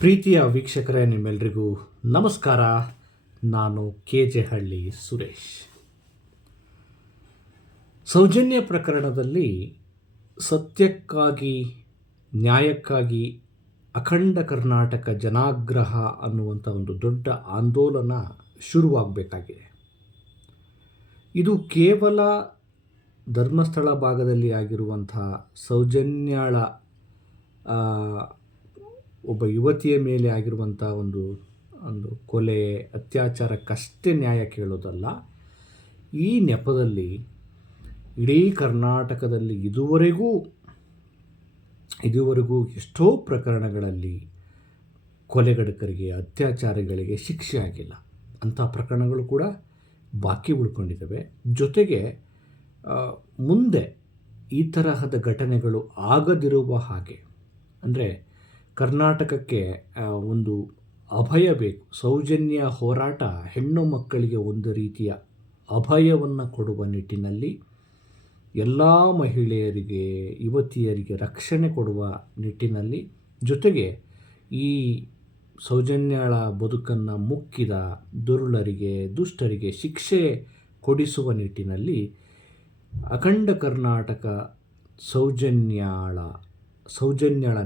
ಪ್ರೀತಿಯ ವೀಕ್ಷಕರೇ, ನಿಮ್ಮೆಲ್ಲರಿಗೂ ನಮಸ್ಕಾರ. ನಾನು KJ ಹಳ್ಳಿ ಸುರೇಶ್. ಸೌಜನ್ಯ ಪ್ರಕರಣದಲ್ಲಿ ಸತ್ಯಕ್ಕಾಗಿ, ನ್ಯಾಯಕ್ಕಾಗಿ ಅಖಂಡ ಕರ್ನಾಟಕ ಜನಾಗ್ರಹ ಅನ್ನುವಂಥ ಒಂದು ದೊಡ್ಡ ಆಂದೋಲನ ಶುರುವಾಗಬೇಕಾಗಿದೆ. ಇದು ಕೇವಲ ಧರ್ಮಸ್ಥಳ ಭಾಗದಲ್ಲಿ ಆಗಿರುವಂಥ ಸೌಜನ್ಯಾಳ ಒಬ್ಬ ಯುವತಿಯ ಮೇಲೆ ಆಗಿರುವಂಥ ಒಂದು ಕೊಲೆ, ಅತ್ಯಾಚಾರಕ್ಕಷ್ಟೇ ನ್ಯಾಯ ಕೇಳೋದಲ್ಲ. ಈ ನೆಪದಲ್ಲಿ ಇಡೀ ಕರ್ನಾಟಕದಲ್ಲಿ ಇದುವರೆಗೂ ಎಷ್ಟೋ ಪ್ರಕರಣಗಳಲ್ಲಿ ಕೊಲೆಗಡಕರಿಗೆ, ಅತ್ಯಾಚಾರಿಗಳಿಗೆ ಶಿಕ್ಷೆ ಆಗಿಲ್ಲ. ಅಂಥ ಪ್ರಕರಣಗಳು ಕೂಡ ಬಾಕಿ ಉಳ್ಕೊಂಡಿದ್ದಾವೆ. ಜೊತೆಗೆ ಮುಂದೆ ಈ ತರಹದ ಘಟನೆಗಳು ಆಗದಿರುವ ಹಾಗೆ, ಅಂದರೆ ಕರ್ನಾಟಕಕ್ಕೆ ಒಂದು ಅಭಯ ಬೇಕು. ಸೌಜನ್ಯ ಹೋರಾಟ ಹೆಣ್ಣು ಮಕ್ಕಳಿಗೆ ಒಂದು ರೀತಿಯ ಅಭಯವನ್ನು ಕೊಡುವ ನಿಟ್ಟಿನಲ್ಲಿ, ಎಲ್ಲ ಮಹಿಳೆಯರಿಗೆ, ಯುವತಿಯರಿಗೆ ರಕ್ಷಣೆ ಕೊಡುವ ನಿಟ್ಟಿನಲ್ಲಿ, ಜೊತೆಗೆ ಈ ಸೌಜನ್ಯಾಳ ಬದುಕನ್ನು ಮುಕ್ಕಿದ ದುರುಳರಿಗೆ, ದುಷ್ಟರಿಗೆ ಶಿಕ್ಷೆ ಕೊಡಿಸುವ ನಿಟ್ಟಿನಲ್ಲಿ ಅಖಂಡ ಕರ್ನಾಟಕ ಸೌಜನ್ಯಾಳ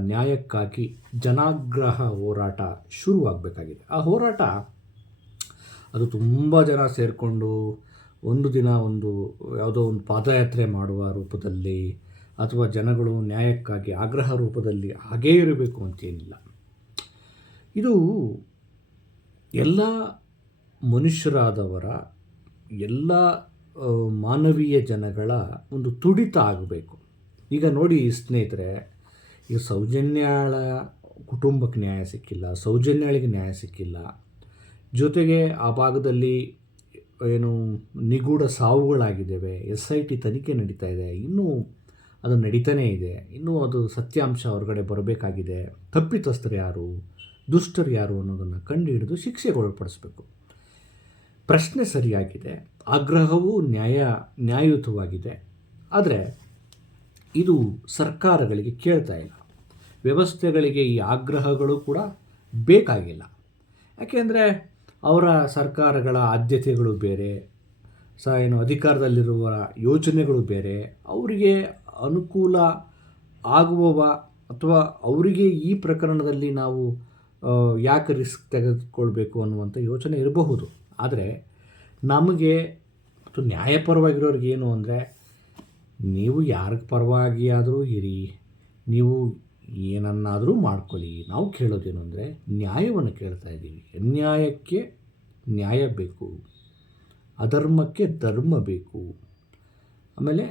ನ್ಯಾಯಕ್ಕಾಗಿ ಜನಾಗ್ರಹ ಹೋರಾಟ ಶುರುವಾಗಬೇಕಾಗಿದೆ. ಆ ಹೋರಾಟ ಅದು ತುಂಬ ಜನ ಸೇರಿಕೊಂಡು ಒಂದು ದಿನ ಯಾವುದೋ ಒಂದು ಪಾದಯಾತ್ರೆ ಮಾಡುವ ರೂಪದಲ್ಲಿ ಅಥವಾ ಜನಗಳು ನ್ಯಾಯಕ್ಕಾಗಿ ಆಗ್ರಹ ರೂಪದಲ್ಲಿ ಹಾಗೇ ಇರಬೇಕು ಅಂತೇನಿಲ್ಲ. ಇದು ಎಲ್ಲ ಮನುಷ್ಯರಾದವರ, ಎಲ್ಲ ಮಾನವೀಯ ಜನಗಳ ಒಂದು ತುಡಿತ ಆಗಬೇಕು. ಈಗ ನೋಡಿ ಸ್ನೇಹಿತರೆ, ಈ ಸೌಜನ್ಯಾಳ ಕುಟುಂಬಕ್ಕೆ ನ್ಯಾಯ ಸಿಕ್ಕಿಲ್ಲ, ಸೌಜನ್ಯಾಳಿಗೆ ನ್ಯಾಯ ಸಿಕ್ಕಿಲ್ಲ. ಜೊತೆಗೆ ಆ ಭಾಗದಲ್ಲಿ ನಿಗೂಢ ಸಾವುಗಳಾಗಿದ್ದಾವೆ. SIT ತನಿಖೆ ನಡೀತಾ ಇದೆ, ಇನ್ನೂ ಅದು ನಡೀತಾನೇ ಇದೆ. ಇನ್ನೂ ಅದು ಸತ್ಯಾಂಶ ಹೊರಗಡೆ ಬರಬೇಕಾಗಿದೆ. ತಪ್ಪಿತಸ್ಥರು ಯಾರು, ದುಷ್ಟರು ಯಾರು ಅನ್ನೋದನ್ನು ಕಂಡುಹಿಡಿದು ಶಿಕ್ಷೆಗೊಳಪಡಿಸಬೇಕು. ಪ್ರಶ್ನೆ ಸರಿಯಾಗಿದೆ, ಆಗ್ರಹವೂ ನ್ಯಾಯಯುತವಾಗಿದೆ. ಆದರೆ ಇದು ಸರ್ಕಾರಗಳಿಗೆ ಕೇಳ್ತಾ ಇಲ್ಲ, ವ್ಯವಸ್ಥೆಗಳಿಗೆ ಈ ಆಗ್ರಹಗಳು ಕೂಡ ಬೇಕಾಗಿಲ್ಲ. ಯಾಕೆಂದರೆ ಅವರ ಸರ್ಕಾರಗಳ ಆದ್ಯತೆಗಳು ಬೇರೆ, ಅಧಿಕಾರದಲ್ಲಿರುವ ಯೋಜನೆಗಳು ಬೇರೆ. ಅವರಿಗೆ ಅನುಕೂಲ ಆಗುವವ ಅಥವಾ ಅವರಿಗೆ ಈ ಪ್ರಕರಣದಲ್ಲಿ ನಾವು ಯಾಕೆ ರಿಸ್ಕ್ ತೆಗೆದುಕೊಳ್ಬೇಕು ಅನ್ನುವಂಥ ಯೋಚನೆ ಇರಬಹುದು. ಆದರೆ ನಮಗೆ ಮತ್ತು ನ್ಯಾಯಪರವಾಗಿರೋರಿಗೆ ಏನು ಅಂದರೆ, ನೀವು ಯಾರ ಪರವಾಗಿ ಆದರೂ ಇರಿ, ನೀವು ಏನನ್ನಾದರೂ ಮಾಡ್ಕೊಳ್ಳಿ, ನಾವು ಕೇಳೋದೇನು ಅಂದರೆ ನ್ಯಾಯವನ್ನು ಕೇಳ್ತಾ ಇದ್ದೀವಿ. ಅನ್ಯಾಯಕ್ಕೆ ನ್ಯಾಯ ಬೇಕು, ಅಧರ್ಮಕ್ಕೆ ಧರ್ಮ ಬೇಕು, ಆಮೇಲೆ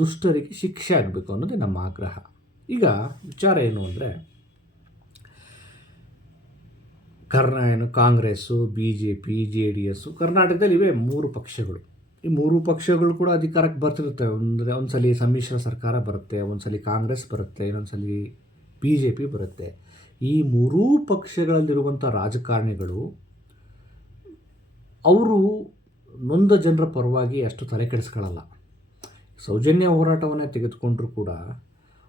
ದುಷ್ಟರಿಗೆ ಶಿಕ್ಷೆ ಆಗಬೇಕು ಅನ್ನೋದೇ ನಮ್ಮ ಆಗ್ರಹ. ಈಗ ವಿಚಾರ ಏನು ಅಂದರೆ, ಕಾಂಗ್ರೆಸ್ಸು, BJP, JDS ಕರ್ನಾಟಕದಲ್ಲಿ ಇವೆ 3 ಪಕ್ಷಗಳು. ಈ 3 ಪಕ್ಷಗಳು ಕೂಡ ಅಧಿಕಾರಕ್ಕೆ ಬರ್ತಿರ್ತವೆ. ಒಂದು ಸಲ ಸಮ್ಮಿಶ್ರ ಸರ್ಕಾರ ಬರುತ್ತೆ, ಒಂದು ಸಲ ಕಾಂಗ್ರೆಸ್ ಬರುತ್ತೆ, ಇನ್ನೊಂದು ಸಲ BJP ಬರುತ್ತೆ. ಈ 3 ಪಕ್ಷಗಳಲ್ಲಿರುವಂಥ ರಾಜಕಾರಣಿಗಳು ಅವರು ನೊಂದ ಜನರ ಪರವಾಗಿ ಅಷ್ಟು ತಲೆ ಕೆಡಿಸ್ಕೊಳ್ಳಲ್ಲ. ಸೌಜನ್ಯ ಹೋರಾಟವನ್ನೇ ತೆಗೆದುಕೊಂಡ್ರೂ ಕೂಡ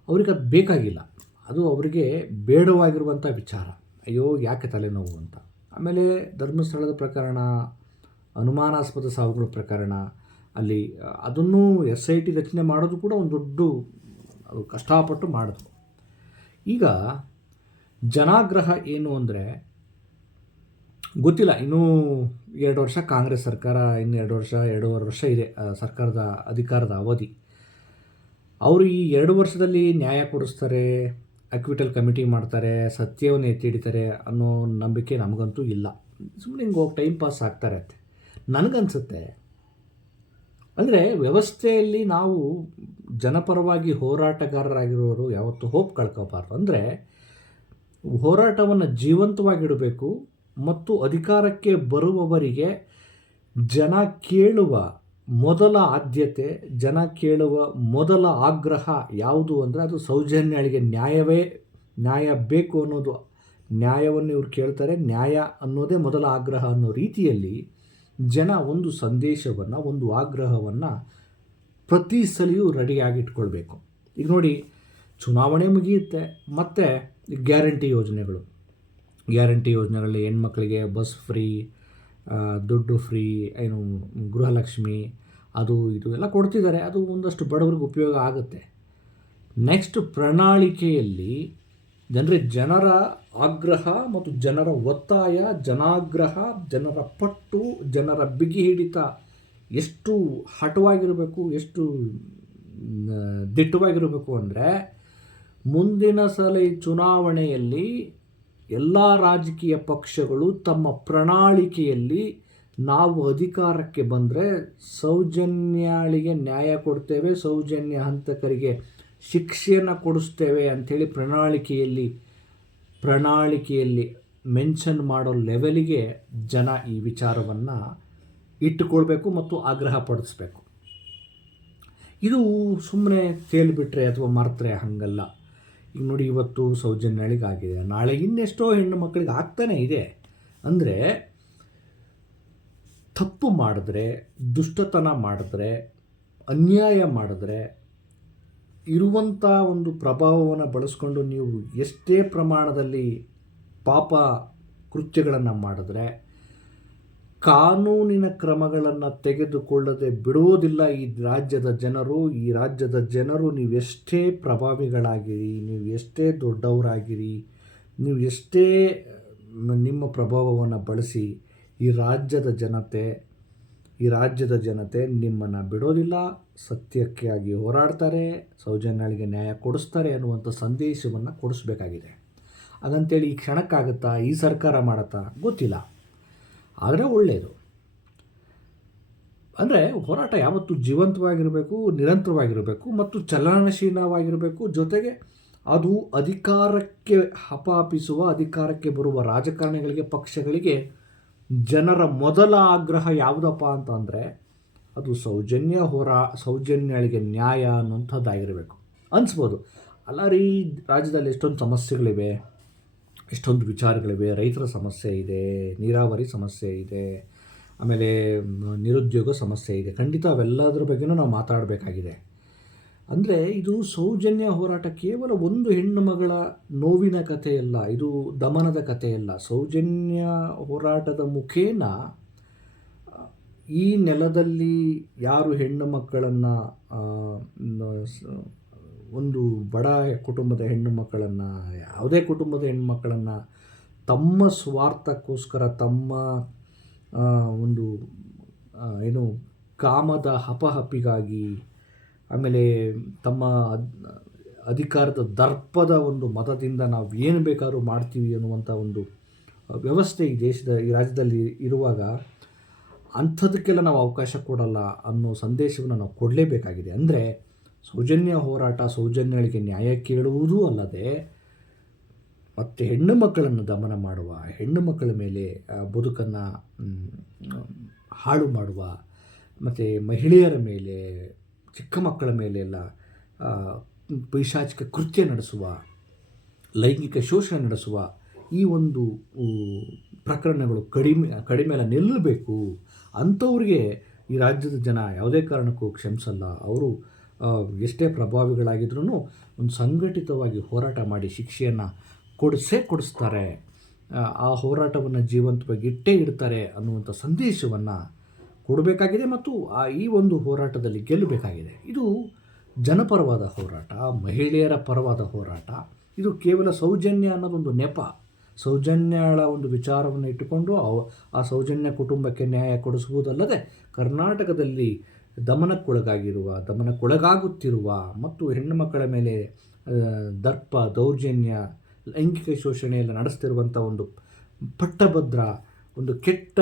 ಅವ್ರಿಗೆ ಅದು ಬೇಕಾಗಿಲ್ಲ. ಅದು ಅವರಿಗೆ ಬೇಡವಾಗಿರುವಂಥ ವಿಚಾರ. ಅಯ್ಯೋ ಯಾಕೆ ತಲೆನೋವು ಅಂತ. ಆಮೇಲೆ ಧರ್ಮಸ್ಥಳದ ಪ್ರಕರಣ, ಅನುಮಾನಾಸ್ಪದ ಸಾವುಗಳ ಪ್ರಕರಣ, ಅಲ್ಲಿ ಅದನ್ನು SIT ರಚನೆ ಮಾಡೋದು ಕೂಡ ಒಂದು ಅದು ಕಷ್ಟಪಟ್ಟು ಮಾಡಿದ್ರು. ಈಗ ಜನಾಗ್ರಹ ಏನು ಅಂದರೆ ಗೊತ್ತಿಲ್ಲ. ಇನ್ನೂ 2 ವರ್ಷ ಕಾಂಗ್ರೆಸ್ ಸರ್ಕಾರ, ಇನ್ನು 2 ವರ್ಷ, 2.5 ವರ್ಷ ಇದೆ ಸರ್ಕಾರದ ಅಧಿಕಾರದ ಅವಧಿ. ಅವರು ಈ 2 ವರ್ಷದಲ್ಲಿ ನ್ಯಾಯ ಕೊಡಿಸ್ತಾರೆ, ಅಕ್ವಿಟಲ್ ಕಮಿಟಿ ಮಾಡ್ತಾರೆ, ಸತ್ಯವನ್ನು ಎತ್ತಿ ಹಿಡಿತಾರೆ ಅನ್ನೋ ನಂಬಿಕೆ ನಮಗಂತೂ ಇಲ್ಲ. ಸುಮ್ಮನೆ ಹಿಂಗೆ ಹೋಗಿ ಟೈಮ್ ಪಾಸ್ ಆಗ್ತಾರೆ ಅಂತ ನನಗನ್ಸುತ್ತೆ. ಅಂದರೆ ವ್ಯವಸ್ಥೆಯಲ್ಲಿ ನಾವು ಜನಪರವಾಗಿ ಹೋರಾಟಗಾರರಾಗಿರೋರು ಯಾವತ್ತೂ ಹೋಪ್ ಕಳ್ಕೋಬಾರ್ದು. ಅಂದರೆ ಹೋರಾಟವನ್ನು ಜೀವಂತವಾಗಿಡಬೇಕು ಮತ್ತು ಅಧಿಕಾರಕ್ಕೆ ಬರುವವರಿಗೆ ಜನ ಕೇಳುವ ಮೊದಲ ಆದ್ಯತೆ, ಜನ ಕೇಳುವ ಮೊದಲ ಆಗ್ರಹ ಯಾವುದು ಅಂದರೆ ಅದು ಸೌಜನ್ಯಾಳಿಗೆ ನ್ಯಾಯ ಬೇಕು ಅನ್ನೋದು. ನ್ಯಾಯವನ್ನು ಇವ್ರು ಕೇಳ್ತಾರೆ, ನ್ಯಾಯ ಅನ್ನೋದೇ ಮೊದಲ ಆಗ್ರಹ ಅನ್ನೋ ರೀತಿಯಲ್ಲಿ ಜನ ಒಂದು ಸಂದೇಶವನ್ನು, ಒಂದು ಆಗ್ರಹವನ್ನು ಪ್ರತಿ ಸಲಿಯೂ ರೆಡಿಯಾಗಿಟ್ಕೊಳ್ಬೇಕು. ಈಗ ನೋಡಿ, ಚುನಾವಣೆ ಮುಗಿಯುತ್ತೆ, ಮತ್ತು ಗ್ಯಾರಂಟಿ ಯೋಜನೆಗಳು, ಗ್ಯಾರಂಟಿ ಯೋಜನೆಗಳಲ್ಲಿ ಹೆಣ್ಮಕ್ಳಿಗೆ ಬಸ್ ಫ್ರೀ, ದುಡ್ಡು ಫ್ರೀ, ಏನು ಗೃಹಲಕ್ಷ್ಮಿ, ಅದು ಇದು ಎಲ್ಲ ಕೊಡ್ತಿದ್ದಾರೆ. ಅದು ಒಂದಷ್ಟು ಬಡವರಿಗೆ ಉಪಯೋಗ ಆಗುತ್ತೆ. ನೆಕ್ಸ್ಟ್ ಪ್ರಣಾಳಿಕೆಯಲ್ಲಿ ಜನರ ಆಗ್ರಹ ಮತ್ತು ಜನರ ಒತ್ತಾಯ, ಜನಾಗ್ರಹ, ಜನರ ಪಟ್ಟು, ಜನರ ಬಿಗಿ ಹಿಡಿತ ಎಷ್ಟು ಹಠವಾಗಿರಬೇಕು, ಎಷ್ಟು ದಿಟ್ಟವಾಗಿರಬೇಕು ಅಂದರೆ, ಮುಂದಿನ ಸಲ ಚುನಾವಣೆಯಲ್ಲಿ ಎಲ್ಲ ರಾಜಕೀಯ ಪಕ್ಷಗಳು ತಮ್ಮ ಪ್ರಣಾಳಿಕೆಯಲ್ಲಿ ನಾವು ಅಧಿಕಾರಕ್ಕೆ ಬಂದರೆ ಸೌಜನ್ಯಳಿಗೆ ನ್ಯಾಯ ಕೊಡ್ತೇವೆ, ಸೌಜನ್ಯ ಹಂತಕರಿಗೆ ಶಿಕ್ಷೆಯನ್ನು ಕೊಡಿಸ್ತೇವೆ ಅಂಥೇಳಿ ಪ್ರಣಾಳಿಕೆಯಲ್ಲಿ ಮೆನ್ಷನ್ ಮಾಡೋ ಲೆವೆಲಿಗೆ ಜನ ಈ ವಿಚಾರವನ್ನು ಇಟ್ಟುಕೊಳ್ಬೇಕು ಮತ್ತು ಆಗ್ರಹ ಪಡಿಸ್ಬೇಕು. ಇದು ಸುಮ್ಮನೆ ತೇಲಿಬಿಟ್ರೆ ಅಥವಾ ಮರೆತರೆ ಹಾಗಲ್ಲ. ಈಗ ನೋಡಿ, ಇವತ್ತು ಸೌಜನ್ಯಳಿಗಾಗಿದೆ, ನಾಳೆ ಇನ್ನೆಷ್ಟೋ ಹೆಣ್ಣು ಮಕ್ಕಳಿಗೆ ಆಗ್ತಾನೇ ಇದೆ. ಅಂದರೆ ತಪ್ಪು ಮಾಡಿದ್ರೆ, ದುಷ್ಟತನ ಮಾಡಿದ್ರೆ, ಅನ್ಯಾಯ ಮಾಡಿದ್ರೆ, ಇರುವಂಥ ಒಂದು ಪ್ರಭಾವವನ್ನು ಬಳಸ್ಕೊಂಡು ನೀವು ಎಷ್ಟೇ ಪ್ರಮಾಣದಲ್ಲಿ ಪಾಪ ಕೃತ್ಯಗಳನ್ನು ಮಾಡಿದ್ರೆ ಕಾನೂನಿನ ಕ್ರಮಗಳನ್ನು ತೆಗೆದುಕೊಳ್ಳದೆ ಬಿಡುವುದಿಲ್ಲ ಈ ರಾಜ್ಯದ ಜನರು. ಈ ರಾಜ್ಯದ ಜನರು ನೀವೆಷ್ಟೇ ಪ್ರಭಾವಿಗಳಾಗಿರಿ, ನೀವು ಎಷ್ಟೇ ದೊಡ್ಡವರಾಗಿರಿ, ನೀವು ಎಷ್ಟೇ ನಿಮ್ಮ ಪ್ರಭಾವವನ್ನು ಬಳಸಿ, ಈ ರಾಜ್ಯದ ಜನತೆ ನಿಮ್ಮನ್ನು ಬಿಡೋದಿಲ್ಲ. ಸತ್ಯಕ್ಕಾಗಿ ಹೋರಾಡ್ತಾರೆ, ಸೌಜನ್ಯಳಿಗೆ ನ್ಯಾಯ ಕೊಡಿಸ್ತಾರೆ ಅನ್ನುವಂಥ ಸಂದೇಶವನ್ನು ಕೊಡಿಸ್ಬೇಕಾಗಿದೆ. ಹಾಗಂತೇಳಿ ಈ ಕ್ಷಣಕ್ಕಾಗುತ್ತಾ, ಈ ಸರ್ಕಾರ ಮಾಡುತ್ತಾ ಗೊತ್ತಿಲ್ಲ, ಆದರೆ ಒಳ್ಳೆಯದು. ಅಂದರೆ ಹೋರಾಟ ಯಾವತ್ತೂ ಜೀವಂತವಾಗಿರಬೇಕು, ನಿರಂತರವಾಗಿರಬೇಕು ಮತ್ತು ಚಲನಶೀಲವಾಗಿರಬೇಕು. ಜೊತೆಗೆ ಅದು ಅಧಿಕಾರಕ್ಕೆ ಹಪಾಪಿಸುವ, ಅಧಿಕಾರಕ್ಕೆ ಬರುವ ರಾಜಕಾರಣಿಗಳಿಗೆ, ಪಕ್ಷಗಳಿಗೆ ಜನರ ಮೊದಲ ಆಗ್ರಹ ಯಾವುದಪ್ಪ ಅಂತಂದರೆ ಅದು ಸೌಜನ್ಯಳಿಗೆ ನ್ಯಾಯ ಅನ್ನುವಂಥದ್ದಾಗಿರಬೇಕು. ಅನಿಸ್ಬೋದು, ಅಲ್ಲ ರೀ, ರಾಜ್ಯದಲ್ಲಿ ಎಷ್ಟೊಂದು ಸಮಸ್ಯೆಗಳಿವೆ, ಎಷ್ಟೊಂದು ವಿಚಾರಗಳಿವೆ, ರೈತರ ಸಮಸ್ಯೆ ಇದೆ, ನೀರಾವರಿ ಸಮಸ್ಯೆ ಇದೆ, ಆಮೇಲೆ ನಿರುದ್ಯೋಗ ಸಮಸ್ಯೆ ಇದೆ. ಖಂಡಿತ ಅವೆಲ್ಲದರ ಬಗ್ಗೆನೂ ನಾವು ಮಾತಾಡಬೇಕಾಗಿದೆ. ಅಂದರೆ ಇದು ಸೌಜನ್ಯ ಹೋರಾಟ ಕೇವಲ ಒಂದು ಹೆಣ್ಣು ಮಗಳ ನೋವಿನ ಕಥೆಯಲ್ಲ, ಇದು ದಮನದ ಕಥೆಯಲ್ಲ. ಸೌಜನ್ಯ ಹೋರಾಟದ ಮುಖೇನ ಈ ನೆಲದಲ್ಲಿ ಯಾರು ಹೆಣ್ಣು ಮಕ್ಕಳನ್ನು, ಒಂದು ಬಡ ಕುಟುಂಬದ ಹೆಣ್ಣು ಮಕ್ಕಳನ್ನು, ಯಾವುದೇ ಕುಟುಂಬದ ಹೆಣ್ಣುಮಕ್ಕಳನ್ನು ತಮ್ಮ ಸ್ವಾರ್ಥಕ್ಕೋಸ್ಕರ, ತಮ್ಮ ಒಂದು ಏನು ಕಾಮದ ಹಪಹಪಿಗಾಗಿ, ಆಮೇಲೆ ತಮ್ಮ ಅಧಿಕಾರದ ದರ್ಪದ ಒಂದು ಮತದಿಂದ ನಾವು ಏನು ಬೇಕಾದ್ರೂ ಮಾಡ್ತೀವಿ ಅನ್ನುವಂಥ ಒಂದು ವ್ಯವಸ್ಥೆ ಈ ರಾಜ್ಯದಲ್ಲಿ ಇರುವಾಗ ಅಂಥದಕ್ಕೆಲ್ಲ ನಾವು ಅವಕಾಶ ಕೊಡಲ್ಲ ಅನ್ನೋ ಸಂದೇಶವನ್ನು ನಾವು ಕೊಡಲೇಬೇಕಾಗಿದೆ. ಅಂದರೆ ಸೌಜನ್ಯ ಹೋರಾಟ ಸೌಜನ್ಯಳಿಗೆ ನ್ಯಾಯ ಕೇಳುವುದೂ ಅಲ್ಲದೆ, ಮತ್ತು ಹೆಣ್ಣು ಮಕ್ಕಳನ್ನು ದಮನ ಮಾಡುವ, ಹೆಣ್ಣು ಮಕ್ಕಳ ಮೇಲೆ ಬದುಕನ್ನು ಹಾಳು ಮಾಡುವ, ಮತ್ತು ಮಹಿಳೆಯರ ಮೇಲೆ, ಚಿಕ್ಕ ಮಕ್ಕಳ ಮೇಲೆಲ್ಲ ಪೈಶಾಚಿಕ ಕೃತ್ಯ ನಡೆಸುವ, ಲೈಂಗಿಕ ಶೋಷಣೆ ನಡೆಸುವ ಈ ಒಂದು ಪ್ರಕರಣಗಳು ಕಡಿಮೆ ನಿಲ್ಲಬೇಕು. ಅಂಥವ್ರಿಗೆ ಈ ರಾಜ್ಯದ ಜನ ಯಾವುದೇ ಕಾರಣಕ್ಕೂ ಕ್ಷಮಿಸಲ್ಲ. ಅವರು ಎಷ್ಟೇ ಪ್ರಭಾವಿಗಳಾಗಿದ್ರೂ ಒಂದು ಸಂಘಟಿತವಾಗಿ ಹೋರಾಟ ಮಾಡಿ ಶಿಕ್ಷೆಯನ್ನು ಕೊಡಿಸ್ತಾರೆ. ಆ ಹೋರಾಟವನ್ನು ಜೀವಂತವಾಗಿ ಇಡ್ತಾರೆ ಅನ್ನುವಂಥ ಸಂದೇಶವನ್ನು ಕೊಡಬೇಕಾಗಿದೆ ಮತ್ತು ಈ ಒಂದು ಹೋರಾಟದಲ್ಲಿ ಗೆಲ್ಲಬೇಕಾಗಿದೆ. ಇದು ಜನಪರವಾದ ಹೋರಾಟ, ಮಹಿಳೆಯರ ಪರವಾದ ಹೋರಾಟ. ಇದು ಕೇವಲ ಸೌಜನ್ಯ ಅನ್ನೋದೊಂದು ನೆಪ. ಸೌಜನ್ಯಳ ಒಂದು ವಿಚಾರವನ್ನು ಇಟ್ಟುಕೊಂಡು ಆ ಸೌಜನ್ಯ ಕುಟುಂಬಕ್ಕೆ ನ್ಯಾಯ ಕೊಡಿಸುವುದಲ್ಲದೆ, ಕರ್ನಾಟಕದಲ್ಲಿ ದಮನಕ್ಕೊಳಗಾಗುತ್ತಿರುವ ಮತ್ತು ಹೆಣ್ಣು ಮಕ್ಕಳ ಮೇಲೆ ದರ್ಪ, ದೌರ್ಜನ್ಯ, ಲೈಂಗಿಕ ಶೋಷಣೆಯನ್ನು ನಡೆಸ್ತಿರುವಂಥ ಒಂದು ಪಟ್ಟಭದ್ರ, ಒಂದು ಕೆಟ್ಟ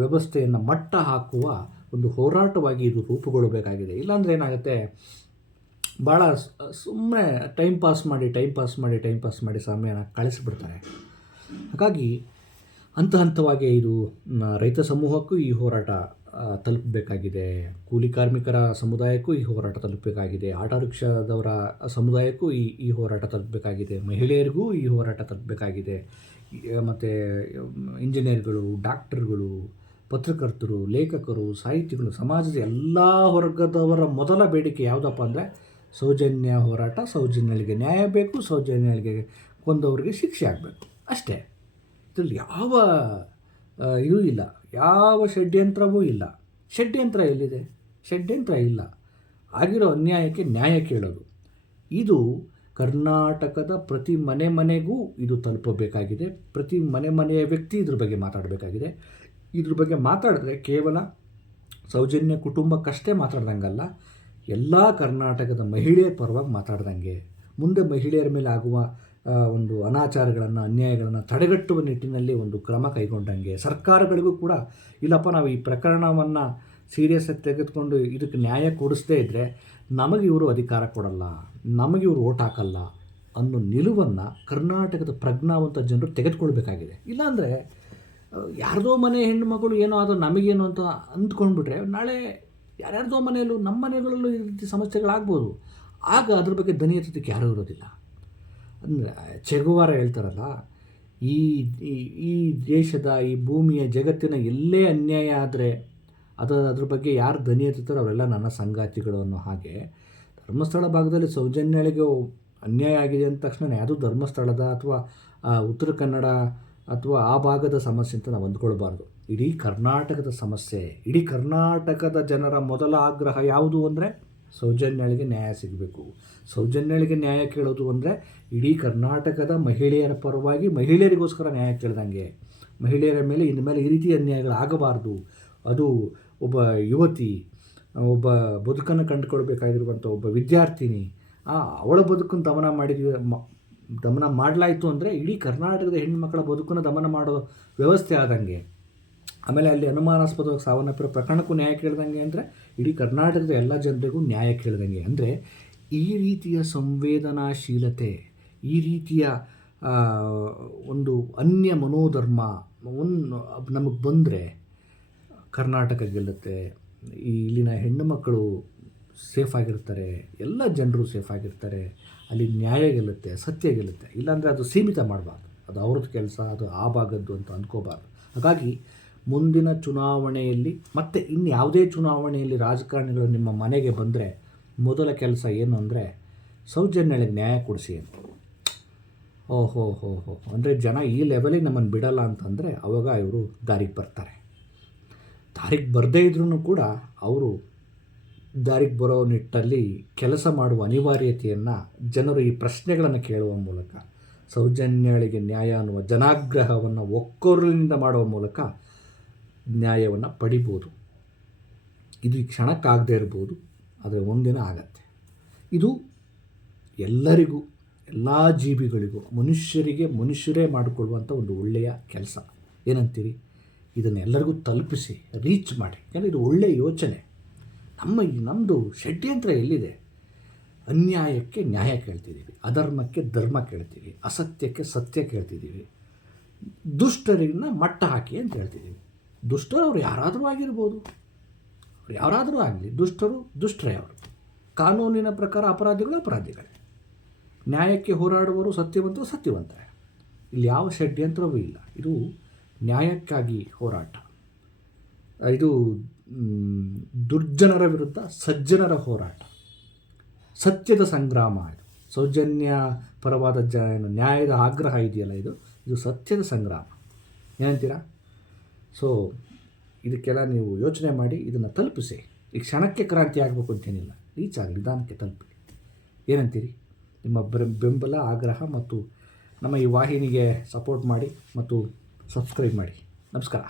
ವ್ಯವಸ್ಥೆಯನ್ನು ಮಟ್ಟ ಹಾಕುವ ಒಂದು ಹೋರಾಟವಾಗಿ ಇದು ರೂಪುಗೊಳ್ಳಬೇಕಾಗಿದೆ. ಇಲ್ಲಾಂದರೆ ಏನಾಗುತ್ತೆ, ಭಾಳ ಸುಮ್ಮನೆ ಟೈಮ್ ಪಾಸ್ ಮಾಡಿ ಸಮಯನ ಕಳಿಸಿಬಿಡ್ತಾರೆ. ಹಾಗಾಗಿ ಹಂತವಾಗಿ ಇದು ರೈತ ಸಮೂಹಕ್ಕೂ ಈ ಹೋರಾಟ ತಲುಪಬೇಕಾಗಿದೆ, ಕೂಲಿ ಕಾರ್ಮಿಕರ ಸಮುದಾಯಕ್ಕೂ ಈ ಹೋರಾಟ ತಲುಪಬೇಕಾಗಿದೆ, ಆಟೋ ರಿಕ್ಷಾದವರ ಸಮುದಾಯಕ್ಕೂ ಈ ಹೋರಾಟ ತಲುಪಬೇಕಾಗಿದೆ, ಮಹಿಳೆಯರಿಗೂ ಈ ಹೋರಾಟ ತಲುಪಬೇಕಾಗಿದೆ, ಮತ್ತು ಇಂಜಿನಿಯರ್ಗಳು, ಡಾಕ್ಟರ್ಗಳು, ಪತ್ರಕರ್ತರು, ಲೇಖಕರು, ಸಾಹಿತಿಗಳು, ಸಮಾಜದ ಎಲ್ಲ ವರ್ಗದವರ ಮೊದಲ ಬೇಡಿಕೆ ಯಾವುದಪ್ಪ ಅಂದರೆ ಸೌಜನ್ಯ ಹೋರಾಟ, ಸೌಜನ್ಯಳಿಗೆ ನ್ಯಾಯ ಬೇಕು, ಸೌಜನ್ಯಳಿಗೆ ಕೊಂದವರಿಗೆ ಶಿಕ್ಷೆ ಆಗಬೇಕು, ಅಷ್ಟೇ. ಇದರಲ್ಲಿ ಯಾವ ಇದೂ ಇಲ್ಲ, ಯಾವ ಷಡ್ಯಂತ್ರವೂ ಇಲ್ಲ. ಷಡ್ಯಂತ್ರ ಎಲ್ಲಿದೆ? ಷಡ್ಯಂತ್ರ ಇಲ್ಲ. ಆಗಿರೋ ಅನ್ಯಾಯಕ್ಕೆ ನ್ಯಾಯ ಕೇಳೋದು, ಇದು ಕರ್ನಾಟಕದ ಪ್ರತಿ ಮನೆಗೂ ಇದು ತಲುಪಬೇಕಾಗಿದೆ. ಪ್ರತಿ ಮನೆಯ ವ್ಯಕ್ತಿ ಇದ್ರ ಬಗ್ಗೆ ಮಾತಾಡಬೇಕಾಗಿದೆ. ಇದ್ರ ಬಗ್ಗೆ ಮಾತಾಡಿದ್ರೆ ಕೇವಲ ಸೌಜನ್ಯ ಕುಟುಂಬಕ್ಕಷ್ಟೇ ಮಾತಾಡ್ದಂಗಲ್ಲ, ಎಲ್ಲ ಕರ್ನಾಟಕದ ಮಹಿಳೆಯರ ಪರವಾಗಿ ಮಾತಾಡ್ದಂಗೆ, ಮುಂದೆ ಮಹಿಳೆಯರ ಮೇಲೆ ಆಗುವ ಒಂದು ಅನಾಚಾರಗಳನ್ನು, ಅನ್ಯಾಯಗಳನ್ನು ತಡೆಗಟ್ಟುವ ನಿಟ್ಟಿನಲ್ಲಿ ಒಂದು ಕ್ರಮ ಕೈಗೊಂಡಂಗೆ, ಸರ್ಕಾರಗಳಿಗೂ ಕೂಡ ಇಲ್ಲಪ್ಪ ನಾವು ಈ ಪ್ರಕರಣವನ್ನು ಸೀರಿಯಸ್ಸಾಗಿ ತೆಗೆದುಕೊಂಡು ಇದಕ್ಕೆ ನ್ಯಾಯ ಕೊಡಿಸದೇ ಇದ್ದರೆ ನಮಗೆ ಇವರು ಅಧಿಕಾರ ಕೊಡಲ್ಲ, ನಮಗೆ ಇವರು ಓಟ್ ಹಾಕಲ್ಲ ಅನ್ನೋ ನಿಲುವನ್ನು ಕರ್ನಾಟಕದ ಪ್ರಜ್ಞಾವಂತ ಜನರು ತೆಗೆದುಕೊಳ್ಬೇಕಾಗಿದೆ. ಇಲ್ಲಾಂದರೆ ಯಾರ್ದೋ ಮನೆ ಹೆಣ್ಣುಮಗಳು ಏನೋ ಅದು ನಮಗೇನು ಅಂತ ಅಂದ್ಕೊಂಡ್ಬಿಟ್ರೆ ನಾಳೆ ಯಾರ್ಯಾರ್ದೋ ಮನೆಯಲ್ಲೂ ನಮ್ಮ ಮನೆಗಳಲ್ಲೂ ಈ ರೀತಿ ಸಮಸ್ಯೆಗಳಾಗ್ಬೋದು. ಆಗ ಅದ್ರ ಬಗ್ಗೆ ದನಿ ಎತ್ತೋದಕ್ಕೆ ಯಾರೂ ಇರೋದಿಲ್ಲ. ಅಂದರೆ ಚೆಗುವಾರ ಹೇಳ್ತಾರಲ್ಲ, ಈ ಈ ದೇಶದ, ಈ ಭೂಮಿಯ, ಜಗತ್ತಿನ ಎಲ್ಲೇ ಅನ್ಯಾಯ ಆದರೆ ಅದ್ರ ಬಗ್ಗೆ ಯಾರು ದನಿ ಎತ್ತುತ್ತಾರೋ ಅವರೆಲ್ಲ ನನ್ನ ಸಂಗಾತಿಗಳು ಅನ್ನೋ ಹಾಗೆ, ಧರ್ಮಸ್ಥಳ ಭಾಗದಲ್ಲಿ ಸೌಜನ್ಯಳಿಗೆ ಅನ್ಯಾಯ ಆಗಿದೆ ಅಂದ ತಕ್ಷಣ ಯಾವುದೂ ಧರ್ಮಸ್ಥಳದ ಅಥವಾ ಉತ್ತರ ಕನ್ನಡ ಅಥವಾ ಆ ಭಾಗದ ಸಮಸ್ಯೆ ಅಂತ ನಾವು ಅಂದ್ಕೊಳ್ಬಾರ್ದು. ಇಡೀ ಕರ್ನಾಟಕದ ಸಮಸ್ಯೆ. ಇಡೀ ಕರ್ನಾಟಕದ ಜನರ ಮೊದಲ ಆಗ್ರಹ ಯಾವುದು ಅಂದರೆ ಸೌಜನ್ಯಳಿಗೆ ನ್ಯಾಯ ಸಿಗಬೇಕು. ಸೌಜನ್ಯಳಿಗೆ ನ್ಯಾಯ ಕೇಳೋದು ಅಂದರೆ ಇಡೀ ಕರ್ನಾಟಕದ ಮಹಿಳೆಯರ ಪರವಾಗಿ ಮಹಿಳೆಯರಿಗೋಸ್ಕರ ನ್ಯಾಯ ಕೇಳ್ದಂಗೆ, ಮಹಿಳೆಯರ ಮೇಲೆ ಇನ್ಮೇಲೆ ಈ ರೀತಿ ಅನ್ಯಾಯಗಳಾಗಬಾರ್ದು. ಅದು ಒಬ್ಬ ಯುವತಿ, ಒಬ್ಬ ಬದುಕನ್ನು ಕಂಡುಕೊಳ್ಬೇಕಾಗಿರುವಂಥ ಒಬ್ಬ ವಿದ್ಯಾರ್ಥಿನಿ, ಅವಳ ಬದುಕನ್ನು ದಮನ ಮಾಡಲಾಯಿತು ಅಂದರೆ ಇಡೀ ಕರ್ನಾಟಕದ ಹೆಣ್ಣುಮಕ್ಕಳ ಬದುಕನ್ನು ದಮನ ಮಾಡೋ ವ್ಯವಸ್ಥೆ ಆದಂಗೆ. ಆಮೇಲೆ ಅಲ್ಲಿ ಅನುಮಾನಾಸ್ಪದವಾಗಿ ಸಾವನ್ನಪ್ಪಿರೋ ಪ್ರಕರಣಕ್ಕೂ ನ್ಯಾಯ ಕೇಳ್ದಂಗೆ ಅಂದರೆ ಇಡೀ ಕರ್ನಾಟಕದ ಎಲ್ಲ ಜನರಿಗೂ ನ್ಯಾಯ ಕೇಳ್ದಂಗೆ. ಅಂದರೆ ಈ ರೀತಿಯ ಸಂವೇದನಾಶೀಲತೆ, ಈ ರೀತಿಯ ಒಂದು ಅನ್ಯ ಮನೋಧರ್ಮ ನಮಗೆ ಬಂದರೆ ಕರ್ನಾಟಕ ಗೆಲ್ಲುತ್ತೆ. ಇಲ್ಲಿನ ಹೆಣ್ಣು ಮಕ್ಕಳು ಸೇಫಾಗಿರ್ತಾರೆ, ಎಲ್ಲ ಜನರು ಸೇಫಾಗಿರ್ತಾರೆ, ಅಲ್ಲಿ ನ್ಯಾಯ ಗೆಲ್ಲುತ್ತೆ, ಸತ್ಯ ಗೆಲ್ಲುತ್ತೆ. ಇಲ್ಲಾಂದರೆ ಅದು ಸೀಮಿತ ಮಾಡಬಾರ್ದು, ಅದು ಅವ್ರದ್ದು ಕೆಲಸ, ಅದು ಆ ಭಾಗದ್ದು ಅಂತ ಅಂದ್ಕೋಬಾರ್ದು. ಹಾಗಾಗಿ ಮುಂದಿನ ಚುನಾವಣೆಯಲ್ಲಿ ಮತ್ತು ಇನ್ಯಾವುದೇ ಚುನಾವಣೆಯಲ್ಲಿ ರಾಜಕಾರಣಿಗಳು ನಿಮ್ಮ ಮನೆಗೆ ಬಂದರೆ ಮೊದಲ ಕೆಲಸ ಏನು ಅಂದರೆ ಸೌಜನ್ಯಳಿಗೆ ನ್ಯಾಯ ಕೊಡಿಸಿ ಅಂತ. ಓಹೋ ಅಂದರೆ ಜನ ಈ ಲೆವೆಲಿಗೆ ನಮ್ಮನ್ನು ಬಿಡಲ್ಲ ಅಂತಂದರೆ ಆವಾಗ ಇವರು ದಾರಿಗೆ ಬರ್ತಾರೆ. ದಾರಿಗೆ ಬರದೇ ಇದ್ರೂ ಕೂಡ ಅವರು ದಾರಿಗೆ ಬರೋ ನಿಟ್ಟಲ್ಲಿ ಕೆಲಸ ಮಾಡುವ ಅನಿವಾರ್ಯತೆಯನ್ನು ಜನರು ಈ ಪ್ರಶ್ನೆಗಳನ್ನು ಕೇಳುವ ಮೂಲಕ, ಸೌಜನ್ಯಳಿಗೆ ನ್ಯಾಯ ಅನ್ನುವ ಜನಾಗ್ರಹವನ್ನು ಒಕ್ಕೊರಲಿನಿಂದ ಮಾಡುವ ಮೂಲಕ ನ್ಯಾಯವನ್ನು ಪಡಿಬೋದು. ಇದು ಈ ಕ್ಷಣಕ್ಕಾಗದೇ ಇರ್ಬೋದು, ಆದರೆ ಒಂದಿನ ಆಗತ್ತೆ. ಇದು ಎಲ್ಲರಿಗೂ, ಎಲ್ಲ ಜೀವಿಗಳಿಗೂ, ಮನುಷ್ಯರೇ ಮಾಡಿಕೊಳ್ಳುವಂಥ ಒಂದು ಒಳ್ಳೆಯ ಕೆಲಸ. ಏನಂತೀರಿ? ಇದನ್ನೆಲ್ಲರಿಗೂ ತಲುಪಿಸಿ, ರೀಚ್ ಮಾಡಿ. ಯಾಕಂದರೆ ಇದು ಒಳ್ಳೆಯ ಯೋಚನೆ. ನಮ್ಮದು ಷಡ್ಯಂತ್ರ ಎಲ್ಲಿದೆ? ಅನ್ಯಾಯಕ್ಕೆ ನ್ಯಾಯ ಕೇಳ್ತಿದ್ದೀವಿ, ಅಧರ್ಮಕ್ಕೆ ಧರ್ಮ ಕೇಳ್ತೀವಿ, ಅಸತ್ಯಕ್ಕೆ ಸತ್ಯ ಕೇಳ್ತಿದ್ದೀವಿ, ದುಷ್ಟರನ್ನ ಮಟ್ಟ ಹಾಕಿ ಅಂತ ಹೇಳ್ತಿದ್ದೀವಿ. ದುಷ್ಟರು ಅವ್ರು ಯಾರಾದರೂ ಆಗಿರ್ಬೋದು, ಅವ್ರು ಯಾರಾದರೂ ಆಗಲಿ, ದುಷ್ಟರೇ ಅವರು. ಕಾನೂನಿನ ಪ್ರಕಾರ ಅಪರಾಧಿಗಳೇ, ನ್ಯಾಯಕ್ಕೆ ಹೋರಾಡುವವರು ಸತ್ಯವಂತರೇ. ಇಲ್ಲಿ ಯಾವ ಷಡ್ಯಂತ್ರವೂ ಇಲ್ಲ. ಇದು ನ್ಯಾಯಕ್ಕಾಗಿ ಹೋರಾಟ. ಇದು ದುರ್ಜನರ ವಿರುದ್ಧ ಸಜ್ಜನರ ಹೋರಾಟ, ಸತ್ಯದ ಸಂಗ್ರಾಮ. ಇದು ಸೌಜನ್ಯ ಪರವಾದ ನ್ಯಾಯದ ಆಗ್ರಹ ಇದೆಯಲ್ಲ, ಇದು ಸತ್ಯದ ಸಂಗ್ರಾಮ. ಏನಂತೀರಾ? ಸೊ ಇದಕ್ಕೆಲ್ಲ ನೀವು ಯೋಚನೆ ಮಾಡಿ ಇದನ್ನು ತಲುಪಿಸಿ. ಈ ಕ್ಷಣಕ್ಕೆ ಕ್ರಾಂತಿ ಆಗಬೇಕು ಅಂತೇನಿಲ್ಲ, ರೀಚ್ ಆಗಲಿ, ನಿಧಾನಕ್ಕೆ ತಲುಪಿ. ಏನಂತೀರಿ? ನಿಮ್ಮ ಬೆಂಬಲ, ಆಗ್ರಹ ಮತ್ತು ನಮ್ಮ ಈ ವಾಹಿನಿಗೆ ಸಪೋರ್ಟ್ ಮಾಡಿ ಮತ್ತು ಸಬ್ಸ್ಕ್ರೈಬ್ ಮಾಡಿ. ನಮಸ್ಕಾರ.